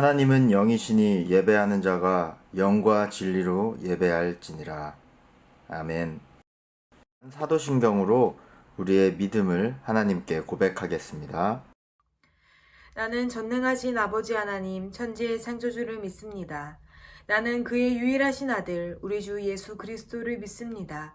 하나님은 영이시니 예배하는 자가 영과 진리로 예배할지니라. 아멘. 사도신경으로 우리의 믿음을 하나님께 고백하겠습니다. 나는 전능하신 아버지 하나님 천지의 창조주를 믿습니다. 나는 그의 유일하신 아들 우리 주 예수 그리스도를 믿습니다.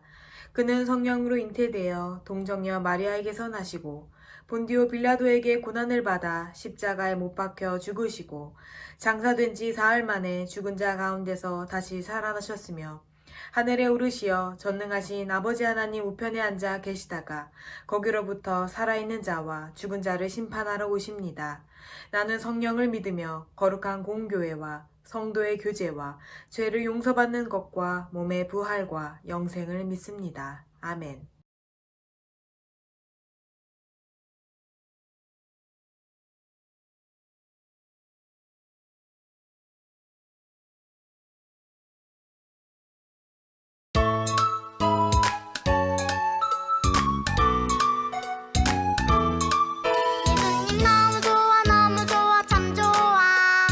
그는 성령으로 잉태되어 동정녀 마리아에게서 나시고 본디오 빌라도에게 고난을 받아 십자가에 못 박혀 죽으시고 장사된 지 사흘 만에 죽은 자 가운데서 다시 살아나셨으며 하늘에 오르시어 전능하신 아버지 하나님 우편에 앉아 계시다가 거기로부터 살아있는 자와 죽은 자를 심판하러 오십니다. 나는 성령을 믿으며 거룩한 공교회와 성도의 교제와 죄를 용서받는 것과 몸의 부활과 영생을 믿습니다. 아멘. 예수님 너무 좋아 너무 좋아 참 좋아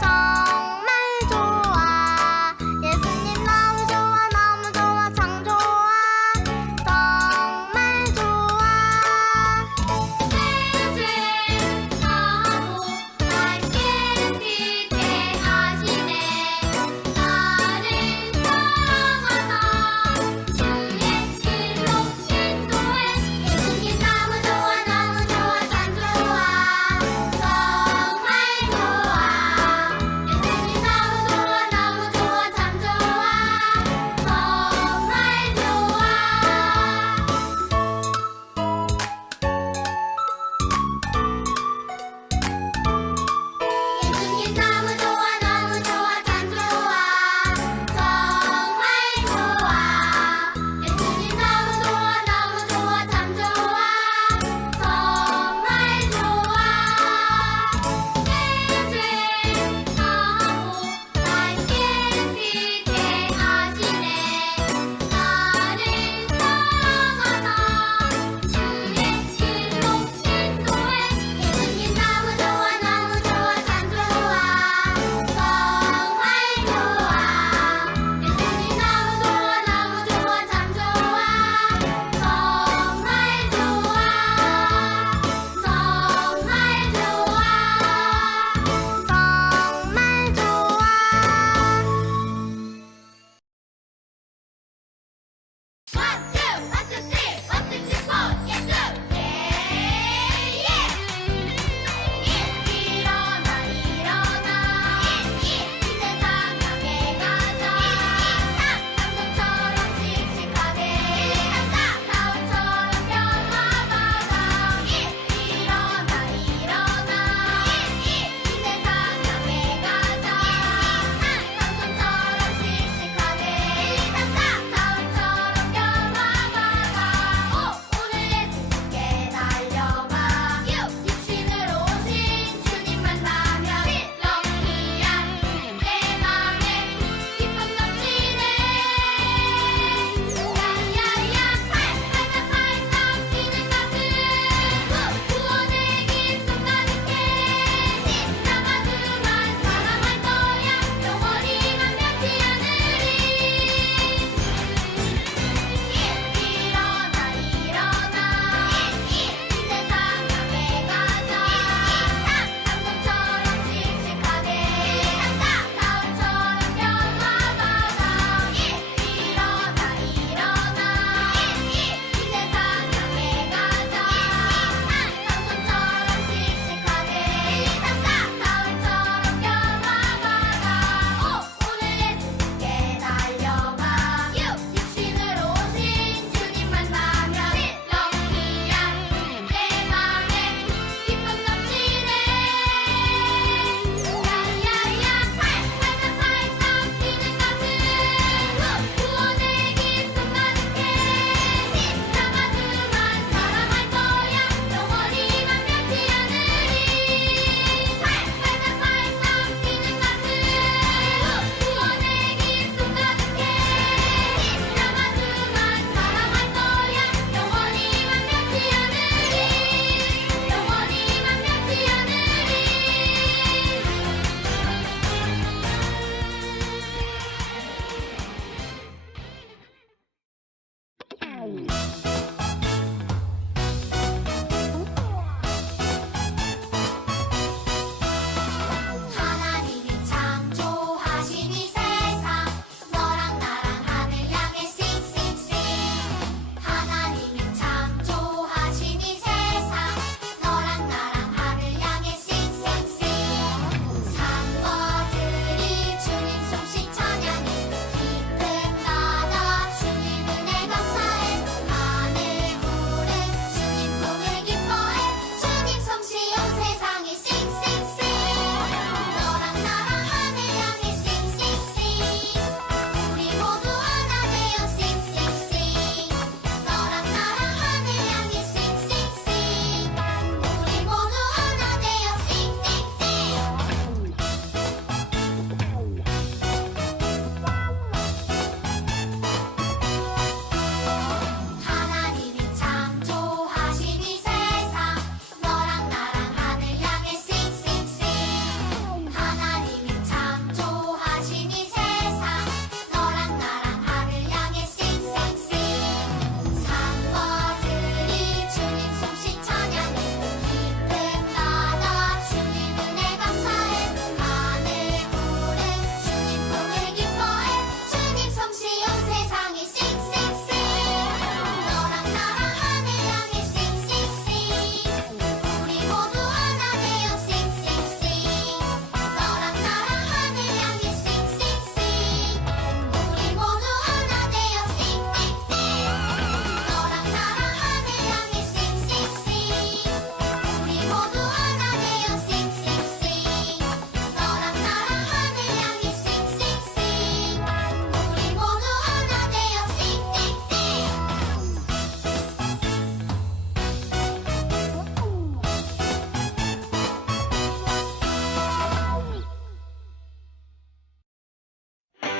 정말 좋아 예수님 너무 좋아 너무 좋아 참 좋아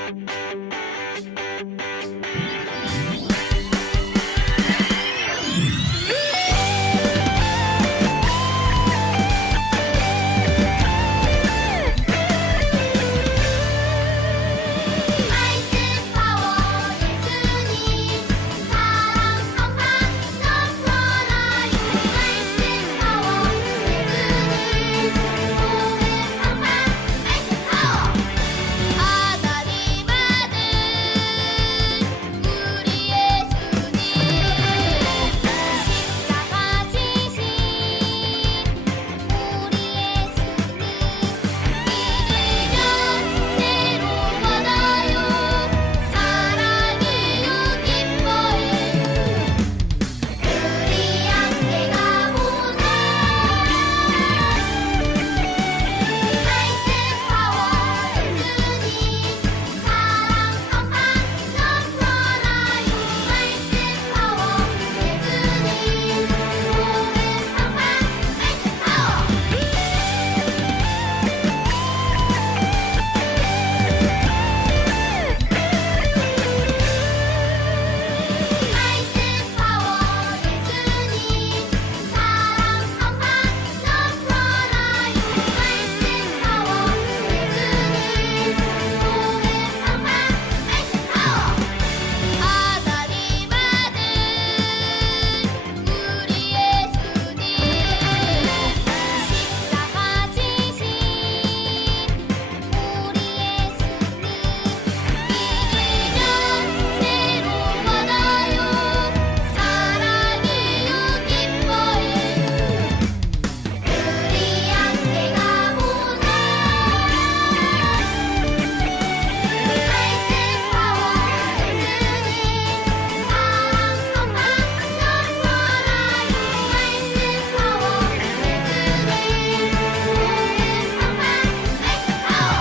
말씀 파워 예수님 사랑 성파 넘쳐라요 말씀 파워 예수님 고백 성파 말씀 파워 아다리 받은 우리 예수님 십자가 지신 우리 예수님 믿으면 새로워져요 사랑이요 기뻐요 우리 함께 가보자 말씀 파워 예수님 사랑 성파 넘쳐라요 말씀 파워 예수님 고백 성파 말씀 파워 말씀 파워 예수님 사랑 성파 넘쳐라요 말씀 파워 예수님 고백 성파 말씀 파워 아다리 받은 우리 예수님 십자가 지신 우리 예수님 믿으면 새로워져요 사랑이요 기뻐요 우리 함께 가보자 말씀 파워 예수님 사랑 성파 넘쳐라요 말씀 파워 예수님 고백 성파 말씀 파워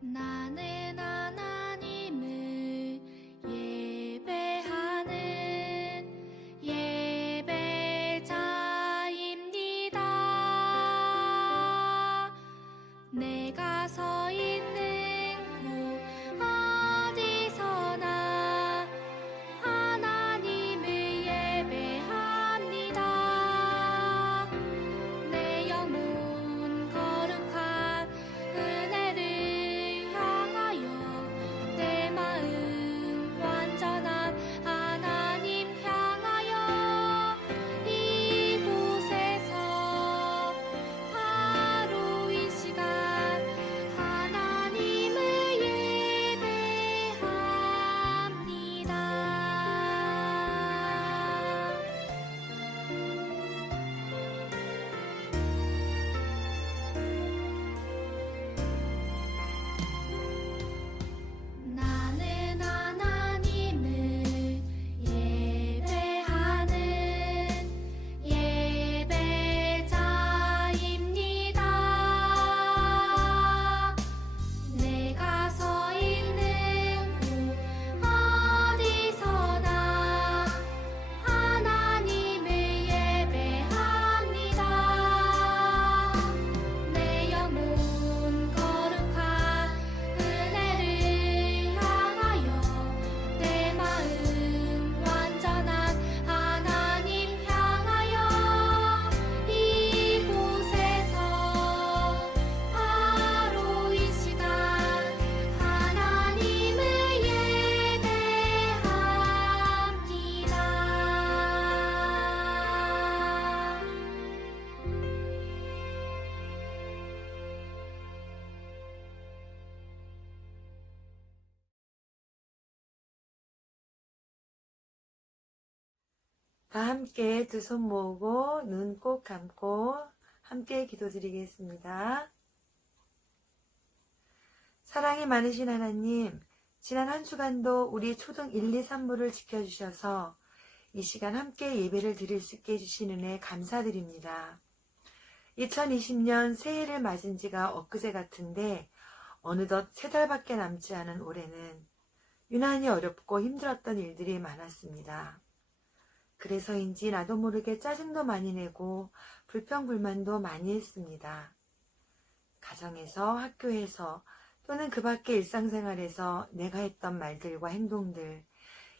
나는 하나님을 예배하는 예배자입니다. 내가 서 있는 곳 어디서나 하나님을 예배합니다. 내 영혼 거룩한 은혜를 향하여 내 마음 완전한 하나님 향하여 이곳에서 바로 이 시간 하나님을 예배합니다. 나는 하나님을 예배하는 예배자입니다. 내가 서 있는 곳 어디서나 하나님을 예배합니다. 내 영혼 거룩한 은혜를 향하여 내 마음 완전한 하나님 향하여 이곳에서 바로 이 시간 하나님을 예배합니다. 다 함께 두 손 모으고 눈 꼭 감고 함께 기도드리겠습니다. 사랑이 많으신 하나님, 지난 한 주간도 우리 초등 1, 2, 3부를 지켜주셔서 이 시간 함께 예배를 드릴 수 있게 해주신 은혜 감사드립니다. 2020년 새해를 맞은 지가 엊그제 같은데 어느덧 3달밖에 남지 않은 올해는 유난히 어렵고 힘들었던 일들이 많았습니다. 그래서인지 나도 모르게 짜증도 많이 내고 불평불만도 많이 했습니다. 가정에서, 학교에서 또는 그 밖의 일상생활에서 내가 했던 말들과 행동들,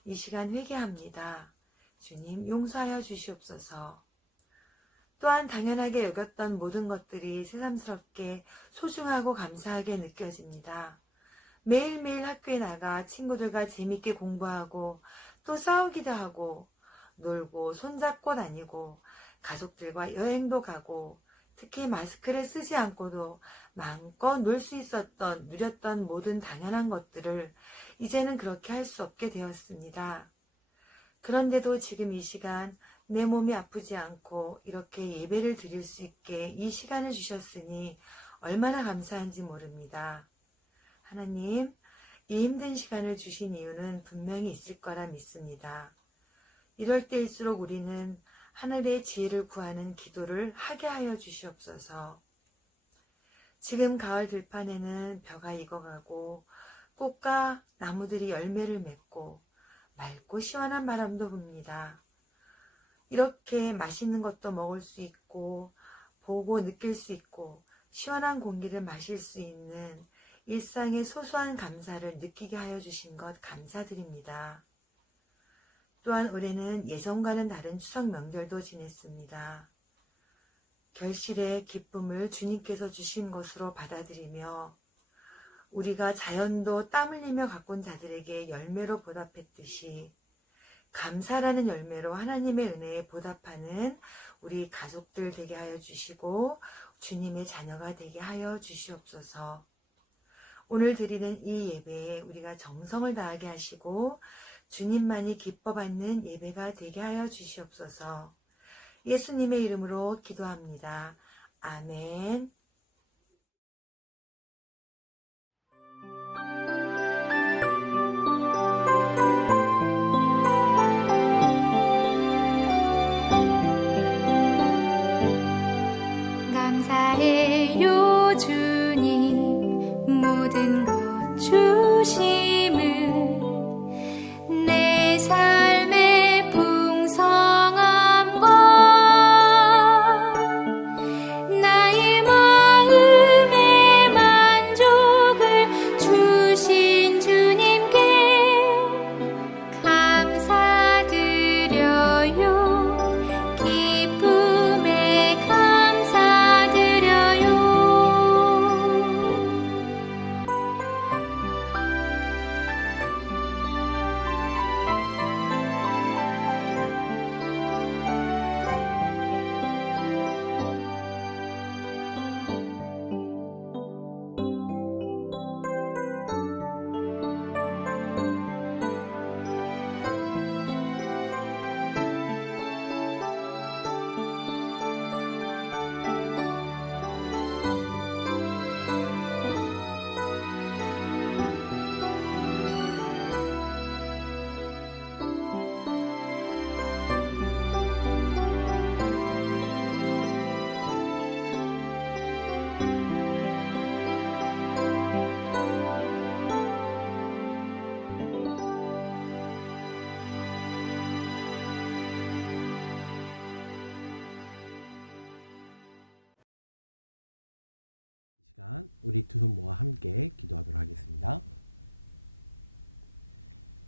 이 시간 회개합니다. 주님 용서하여 주시옵소서. 또한 당연하게 여겼던 모든 것들이 새삼스럽게 소중하고 감사하게 느껴집니다. 매일매일 학교에 나가 친구들과 재밌게 공부하고 또 싸우기도 하고 놀고 손잡고 다니고 가족들과 여행도 가고 특히 마스크를 쓰지 않고도 마음껏 놀 수 있었던 누렸던 모든 당연한 것들을 이제는 그렇게 할 수 없게 되었습니다. 그런데도 지금 이 시간 내 몸이 아프지 않고 이렇게 예배를 드릴 수 있게 이 시간을 주셨으니 얼마나 감사한지 모릅니다. 하나님, 이 힘든 시간을 주신 이유는 분명히 있을 거라 믿습니다. 이럴 때일수록 우리는 하늘의 지혜를 구하는 기도를 하게 하여 주시옵소서. 지금 가을 들판에는 벼가 익어가고 꽃과 나무들이 열매를 맺고 맑고 시원한 바람도 붑니다. 이렇게 맛있는 것도 먹을 수 있고 보고 느낄 수 있고 시원한 공기를 마실 수 있는 일상의 소소한 감사를 느끼게 하여 주신 것 감사드립니다. 또한 올해는 예전과는 다른 추석 명절도 지냈습니다. 결실의 기쁨을 주님께서 주신 것으로 받아들이며 우리가 자연도 땀 흘리며 가꾼 자들에게 열매로 보답했듯이 감사라는 열매로 하나님의 은혜에 보답하는 우리 가족들 되게 하여 주시고 주님의 자녀가 되게 하여 주시옵소서. 오늘 드리는 이 예배에 우리가 정성을 다하게 하시고 주님만이 기뻐 받는 예배가 되게 하여 주시옵소서. 예수님의 이름으로 기도합니다. 아멘. 감사해요 주님 모든 것 주심을 내 삶의 풍성함과 나의 마음의 만족을 주신 주님께 감사드려요. 기쁨에 감사드려요. 시간 우리 두 손 모아 함께 기도하도록 하겠습니다.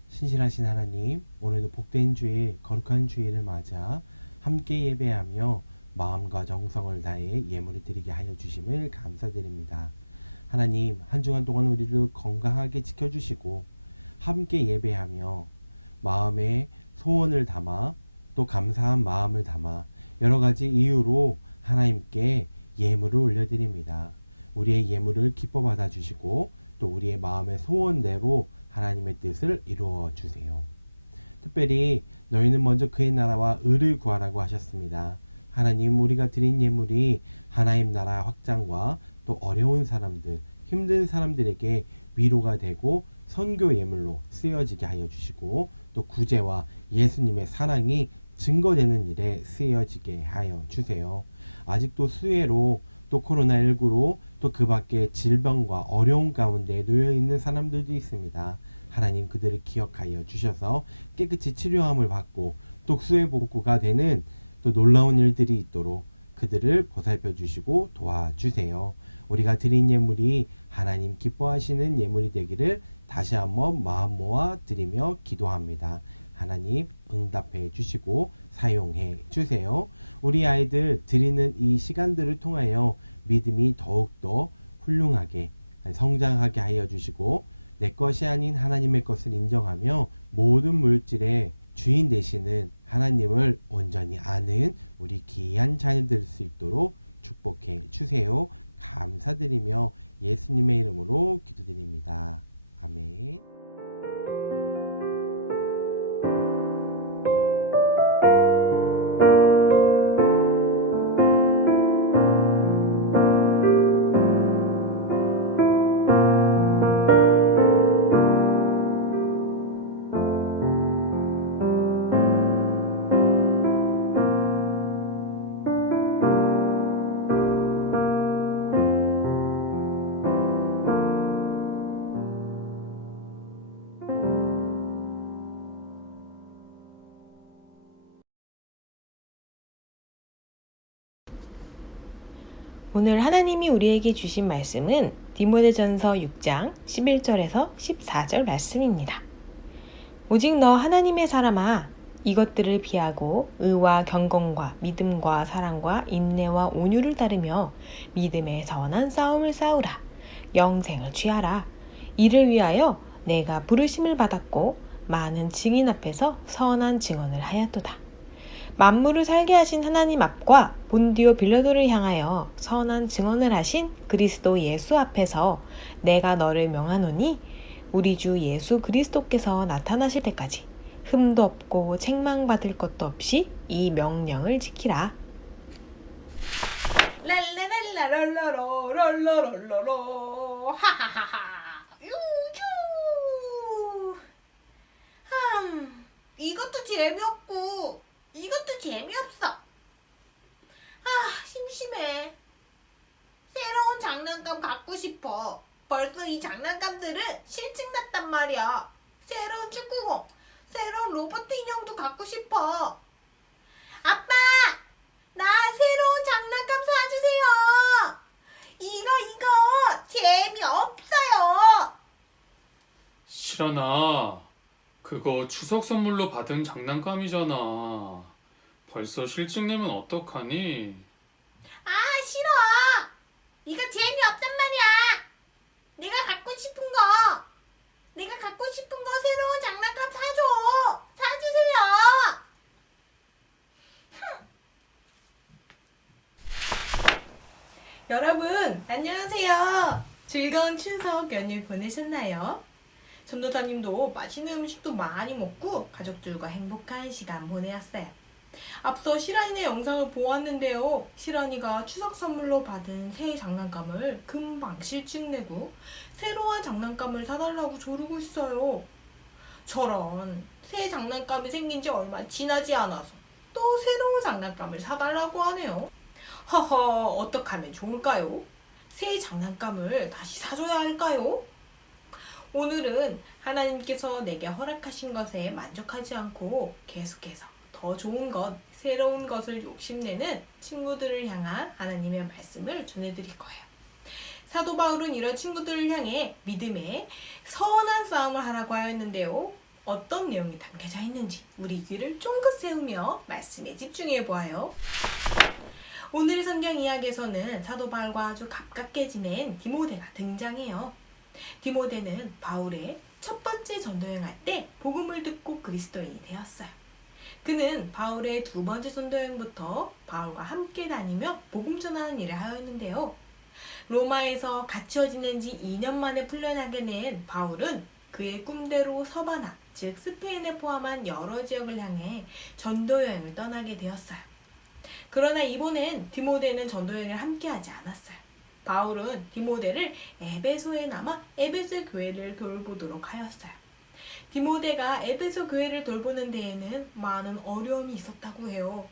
신실하신 하나님, 오늘도 복된 주일, 거룩한 주일을 맞아 함께 예배하며 마음과 정성을 다해 예물을 드리게 하여 주심을 감사드립니다. 하나님, 한 주간 동안 우리를 건강하게 지켜주시고 함께 예배하며 마음에 소원을 담아 또 감사한 마음을 담아 여러 가지 이유로 하나님께 예물을 올려드립니다. 우리의 예물을 기뻐 받아주시고 또 우리의 마음의 소원대로 하나님의 뜻을 이루어 주세요. 특별히 너희는 먼저 그의 나라와 의를 구하라고 하셨습니다. 하나님, 우리가 드린 예물이 하나님 나라 확장과 또 어려운 사람들, 힘든 사람들에게 위로가 되고 선교 예물로 쓰여지게 하여 주시고 또 구제와 예수님의 사랑이 증거되는 일에 쓰여지게 하여 주세요. 아직도 수해로 또 코로나19로 또 그 밖에 질병과 어려운 가운데 놓여 있는 사람들도 있습니다. 하나님 그들을 기억하여 주셔서 깨끗이 치료함을 받고 또 수해 복구가 되는 또 놀라운 일들이 있도록 그들을 보살펴 주시고 도와주세요. 우리가 드린 예물이 하나님 기뻐하시는 예물이 되기를 다시 한번 마음 모아 드리며 기도합니다. 하나님 응답해 주시고 사용해 주세요. 우리 아이들 드리는 이 시간들을 통하여 믿음이 더욱더 훌륭하게 성장하게 하여 주시고 내 것이 아닌 하나님의 것을 인정하며 모든 물질의 주인 되시는 하나님을 온전히 아는 우리 귀한 자녀 될 수 있도록 축복해 주세요. 감사드리며 예수님의 이름으로 기도드립니다. 아멘. 오늘 하나님이 우리에게 주신 말씀은 디모데전서 6장 11절에서 14절 말씀입니다. 오직 너 하나님의 사람아, 이것들을 비하고 의와 경건과 믿음과 사랑과 인내와 온유를 따르며 믿음의 선한 싸움을 싸우라. 영생을 취하라. 이를 위하여 내가 부르심을 받았고 많은 증인 앞에서 선한 증언을 하였도다. 만물을 살게 하신 하나님 앞과 본디오 빌라도를 향하여 선한 증언을 하신 그리스도 예수 앞에서 내가 너를 명하노니 우리 주 예수 그리스도께서 나타나실 때까지 흠도 없고 책망받을 것도 없이 이 명령을 지키라. 랄라랄라 랄라로 랄라랄라로 하하하하 유주. 이것도 재미없고 이것도 재미없어. 심심해. 새로운 장난감 갖고 싶어. 벌써 이 장난감들은 실증났단 말이야. 새로운 축구공, 새로운 로봇 인형도 갖고 싶어. 아빠! 나 새로운 장난감 사주세요. 이거 재미없어요. 실현아, 그거 추석 선물로 받은 장난감이잖아. 벌써 실증내면 어떡하니? 싫어. 이거 재미없단 말이야. 내가 갖고 싶은 거 새로운 장난감 사주세요. 여러분 안녕하세요. 즐거운 추석 연휴 보내셨나요? 전도사님도 맛있는 음식도 많이 먹고 가족들과 행복한 시간 보내었어요. 앞서 실환이네 영상을 보았는데요. 실환이가 추석 선물로 받은 새 장난감을 금방 실증내고 새로운 장난감을 사달라고 조르고 있어요. 저런, 새 장난감이 생긴 지 얼마 지나지 않아서 또 새로운 장난감을 사달라고 하네요. 허허, 어떻게 하면 좋을까요? 새 장난감을 다시 사줘야 할까요? 오늘은 하나님께서 내게 허락하신 것에 만족하지 않고 계속해서 더 좋은 것, 새로운 것을 욕심내는 친구들을 향한 하나님의 말씀을 전해드릴 거예요. 사도 바울은 이런 친구들을 향해 믿음의 선한 싸움을 하라고 하였는데요. 어떤 내용이 담겨져 있는지 우리 귀를 쫑긋 세우며 말씀에 집중해 보아요. 오늘의 성경 이야기에서는 사도 바울과 아주 가깝게 지낸 디모데가 등장해요. 디모데는 바울의 첫 번째 전도여행할 때 복음을 듣고 그리스도인이 되었어요. 그는 바울의 두 번째 전도여행부터 바울과 함께 다니며 복음 전하는 일을 하였는데요. 로마에서 갇혀 지낸 지 2년 만에 풀려나게 된 바울은 그의 꿈대로 서바나, 즉 스페인에 포함한 여러 지역을 향해 전도여행을 떠나게 되었어요. 그러나 이번엔 디모데는 전도여행을 함께하지 않았어요. 바울은 디모데를 에베소에 남아 에베소 교회를 돌보도록 하였어요. 디모데가 에베소 교회를 돌보는 데에는 많은 어려움이 있었다고 해요.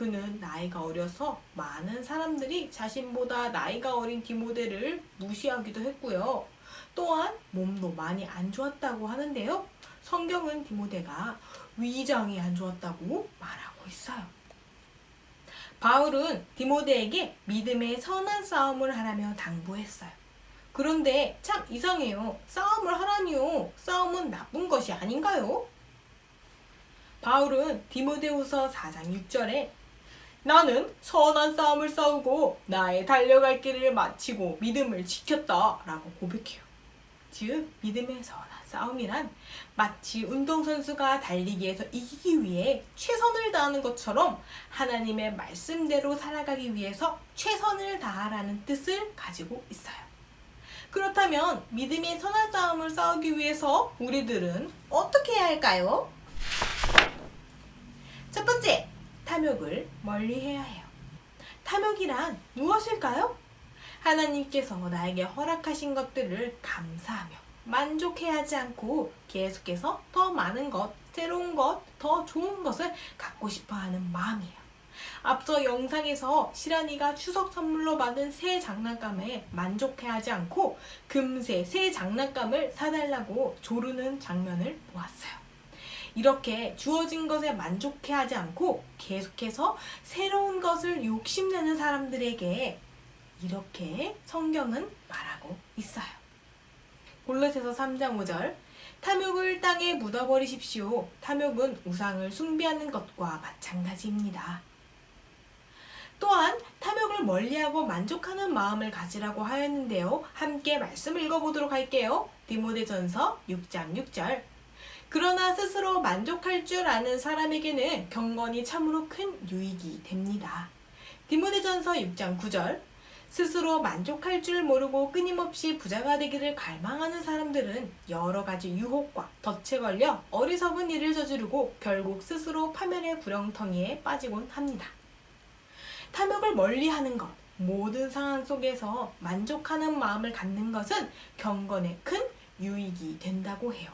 그는 나이가 어려서 많은 사람들이 자신보다 나이가 어린 디모데를 무시하기도 했고요. 또한 몸도 많이 안 좋았다고 하는데요. 성경은 디모데가 위장이 안 좋았다고 말하고 있어요. 바울은 디모데에게 믿음의 선한 싸움을 하라며 당부했어요. 그런데 참 이상해요. 싸움을 하라니요. 싸움은 나쁜 것이 아닌가요? 바울은 디모데후서 4장 6절에 나는 선한 싸움을 싸우고 나의 달려갈 길을 마치고 믿음을 지켰다 라고 고백해요. 즉 믿음의 선한 싸움이란 마치 운동선수가 달리기에서 이기기 위해 최선을 다하는 것처럼 하나님의 말씀대로 살아가기 위해서 최선을 다하라는 뜻을 가지고 있어요. 그렇다면 믿음의 선한 싸움을 싸우기 위해서 우리들은 어떻게 해야 할까요? 첫 번째, 탐욕을 멀리해야 해요. 탐욕이란 무엇일까요? 하나님께서 나에게 허락하신 것들을 감사하며 만족해야 하지 않고 계속해서 더 많은 것, 새로운 것, 더 좋은 것을 갖고 싶어 하는 마음이에요. 앞서 영상에서 시란이가 추석 선물로 받은 새 장난감에 만족해야 하지 않고 금세 새 장난감을 사달라고 조르는 장면을 보았어요. 이렇게 주어진 것에 만족해 하지 않고 계속해서 새로운 것을 욕심내는 사람들에게 이렇게 성경은 말하고 있어요. 골로새서 3장 5절 탐욕을 땅에 묻어버리십시오. 탐욕은 우상을 숭배하는 것과 마찬가지입니다. 또한 탐욕을 멀리하고 만족하는 마음을 가지라고 하였는데요. 함께 말씀 읽어보도록 할게요. 디모데전서 6장 6절 그러나 스스로 만족할 줄 아는 사람에게는 경건이 참으로 큰 유익이 됩니다. 디모데전서 6장 9절 스스로 만족할 줄 모르고 끊임없이 부자가 되기를 갈망하는 사람들은 여러 가지 유혹과 덫에 걸려 어리석은 일을 저지르고 결국 스스로 파멸의 구렁텅이에 빠지곤 합니다. 탐욕을 멀리하는 것, 모든 상황 속에서 만족하는 마음을 갖는 것은 경건에 큰 유익이 된다고 해요.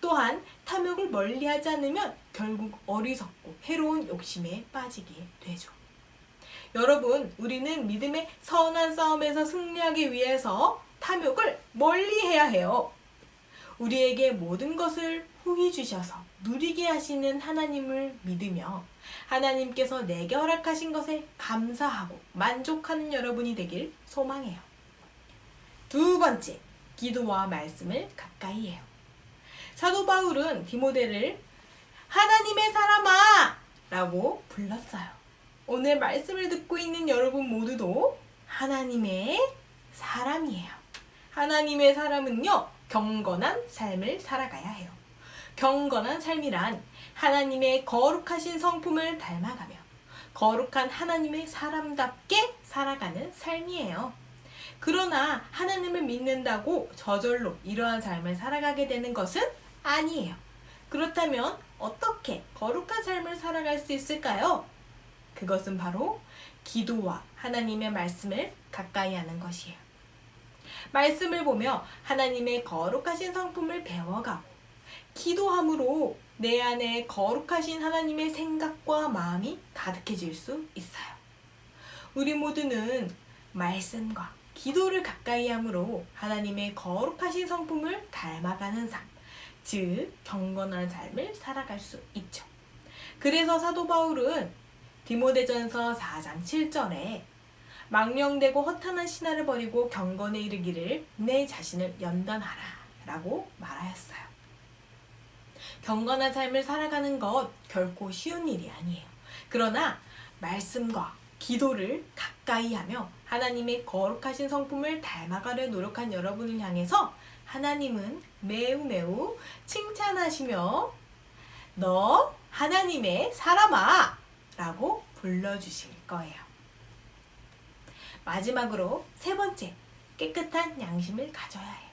또한 탐욕을 멀리하지 않으면 결국 어리석고 해로운 욕심에 빠지게 되죠. 여러분, 우리는 믿음의 선한 싸움에서 승리하기 위해서 탐욕을 멀리해야 해요. 우리에게 모든 것을 후히 주셔서 누리게 하시는 하나님을 믿으며 하나님께서 내게 허락하신 것에 감사하고 만족하는 여러분이 되길 소망해요. 두 번째, 기도와 말씀을 가까이 해요. 사도 바울은 디모데를 하나님의 사람아! 라고 불렀어요. 오늘 말씀을 듣고 있는 여러분 모두도 하나님의 사람이에요. 하나님의 사람은요, 경건한 삶을 살아가야 해요. 경건한 삶이란 하나님의 거룩하신 성품을 닮아가며 거룩한 하나님의 사람답게 살아가는 삶이에요. 그러나 하나님을 믿는다고 저절로 이러한 삶을 살아가게 되는 것은 아니에요. 그렇다면 어떻게 거룩한 삶을 살아갈 수 있을까요? 그것은 바로 기도와 하나님의 말씀을 가까이 하는 것이에요. 말씀을 보며 하나님의 거룩하신 성품을 배워가고 기도함으로 내 안에 거룩하신 하나님의 생각과 마음이 가득해질 수 있어요. 우리 모두는 말씀과 기도를 가까이 함으로 하나님의 거룩하신 성품을 닮아가는 삶, 즉 경건한 삶을 살아갈 수 있죠. 그래서 사도 바울은 디모데전서 4장 7절에 망령되고 허탄한 신화를 버리고 경건에 이르기를 내 자신을 연단하라 라고 말하였어요. 경건한 삶을 살아가는 것 결코 쉬운 일이 아니에요. 그러나 말씀과 기도를 가까이 하며 하나님의 거룩하신 성품을 닮아가려 노력한 여러분을 향해서 하나님은 매우 칭찬하시며 너 하나님의 사람아 라고 불러주실 거예요. 마지막으로 세 번째, 깨끗한 양심을 가져야 해요.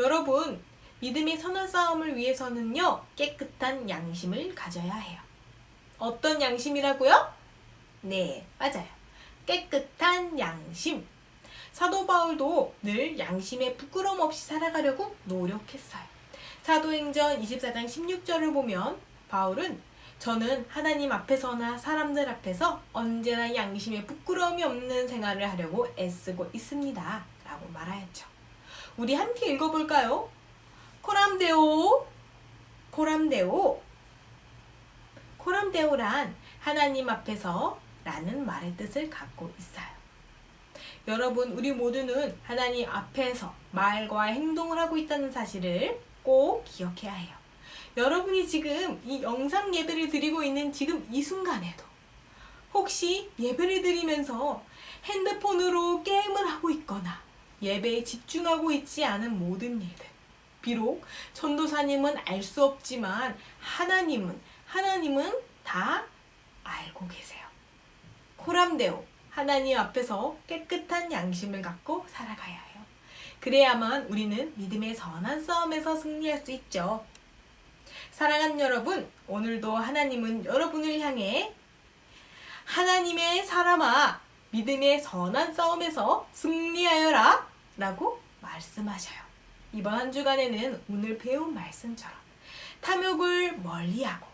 여러분, 믿음의 선한 싸움을 위해서는요, 깨끗한 양심을 가져야 해요. 어떤 양심이라고요? 네, 맞아요. 깨끗한 양심. 사도 바울도 늘 양심에 부끄러움 없이 살아가려고 노력했어요. 사도행전 24장 16절을 보면 바울은 저는 하나님 앞에서나 사람들 앞에서 언제나 양심에 부끄러움이 없는 생활을 하려고 애쓰고 있습니다. 라고 말하였죠. 우리 함께 읽어볼까요? 코람데오, 코람데오. 코람데오란 하나님 앞에서 라는 말의 뜻을 갖고 있어요. 여러분, 우리 모두는 하나님 앞에서 말과 행동을 하고 있다는 사실을 꼭 기억해야 해요. 여러분이 지금 이 영상 예배를 드리고 있는 지금 이 순간에도 혹시 예배를 드리면서 핸드폰으로 게임을 하고 있거나 예배에 집중하고 있지 않은 모든 일들, 비록 전도사님은 알 수 없지만 하나님은 다 알고 계세요. 코람데오, 하나님 앞에서 깨끗한 양심을 갖고 살아가야 해요. 그래야만 우리는 믿음의 선한 싸움에서 승리할 수 있죠. 사랑하는 여러분, 오늘도 하나님은 여러분을 향해 하나님의 사람아, 믿음의 선한 싸움에서 승리하여라 라고 말씀하셔요. 이번 한 주간에는 오늘 배운 말씀처럼 탐욕을 멀리하고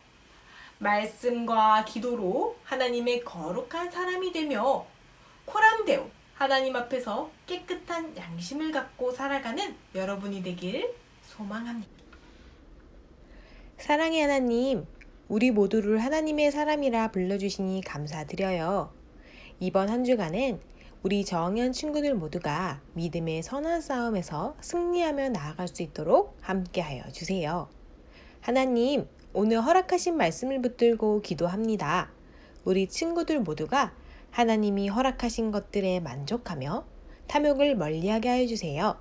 말씀과 기도로 하나님의 거룩한 사람이 되며 코람데오, 하나님 앞에서 깨끗한 양심을 갖고 살아가는 여러분이 되길 소망합니다. 사랑의 하나님, 우리 모두를 하나님의 사람이라 불러주시니 감사드려요. 이번 한 주간은 우리 정연 친구들 모두가 믿음의 선한 싸움에서 승리하며 나아갈 수 있도록 함께하여 주세요. 하나님, 오늘 허락하신 말씀을 붙들고 기도합니다. 우리 친구들 모두가 하나님이 허락하신 것들에 만족하며 탐욕을 멀리하게 하여 주세요.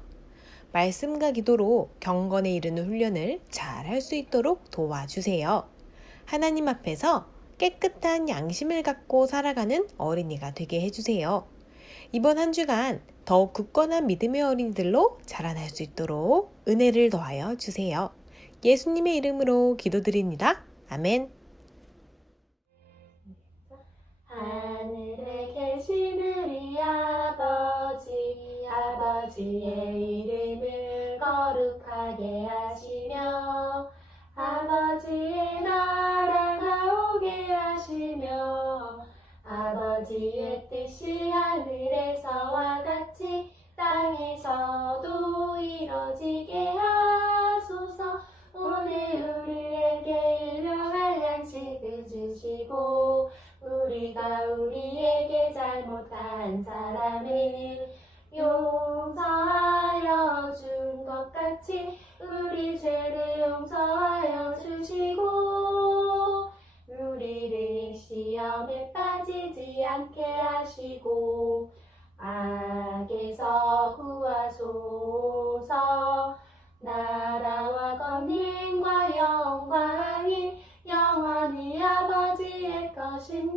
말씀과 기도로 경건에 이르는 훈련을 잘 할 수 있도록 도와주세요. 하나님 앞에서 깨끗한 양심을 갖고 살아가는 어린이가 되게 해주세요. 이번 한 주간 더욱 굳건한 믿음의 어린이들로 자라날 수 있도록 은혜를 더하여 주세요. 예수님의 이름으로 기도드립니다. 아멘. 하늘에 계신 우리 아버지, 아버지의 이름을 거룩하게 하시며 아버지의 나라가 오게 하시며 아버지의 뜻이 하늘에서와 같이 땅에서도 이루어지게 하소서. 오늘 우리에게 일용할 양식을 주시고 우리가 우리에게 잘못한 사람을 용서하여 준 것 같이 우리 죄를 용서하여 주시고 우리를 시험에 빠지지 않게 하시고 악에서 구하소서. 나라와 권능과 영광이 영원히 아버지의 것입니다.